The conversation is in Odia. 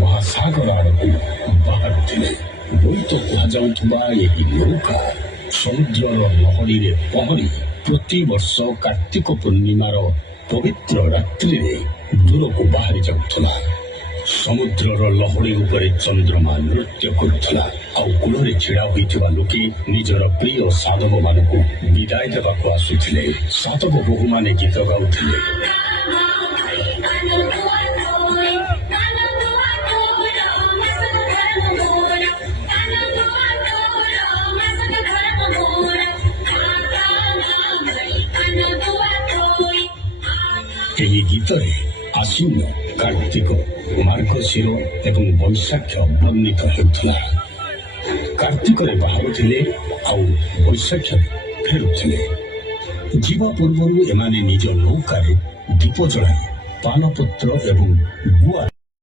ମହାସାଗର ଆଡ଼କୁ ବାହାରୁଥିଲେ। ବୋଇତ କୁହାଯାଉଥିବା ଏହି ନୌକା ସମୁଦ୍ରର ଲହରୀରେ ପହଁରି ପ୍ରତିବର୍ଷ କାର୍ତ୍ତିକ ପୂର୍ଣ୍ଣିମାର ପବିତ୍ର ରାତ୍ରିରେ ଦୂରକୁ ବାହାରି ଯାଉଥିଲା। ସମୁଦ୍ରର ଲହରୀ ଉପରେ ଚନ୍ଦ୍ରମା ନୃତ୍ୟ କରୁଥିଲା। ଆଉ କୂଳରେ ଛିଡ଼ା ହୋଇଥିବା ଲୋକେ ନିଜର ପ୍ରିୟ ସାଧବ ମାନଙ୍କୁ ବିଦାୟ ଦେବାକୁ ଆସୁଥିଲେ। ସାଧବ ବୋହୂମାନେ ଗୀତ ଗାଉଥିଲେ। ଏହି ଗୀତରେ ଆଶ୍ୱିନ, କାର୍ତ୍ତିକ, ମାର୍ଗଶିର ଏବଂ ବୈଶାଖ ବର୍ଣ୍ଣିତ ହେଉଥିଲା। କାର୍ତ୍ତିକରେ ବାହାରୁଥିଲେ ଆଉ ବୈଶାଖ ଫେରୁଥିଲେ। ଯିବା ପୂର୍ବରୁ ଏମାନେ ନିଜ ନୌକାରେ ଦୀପ ଜଳାଇ ପାନପତ୍ର ଏବଂ ଗୁଆ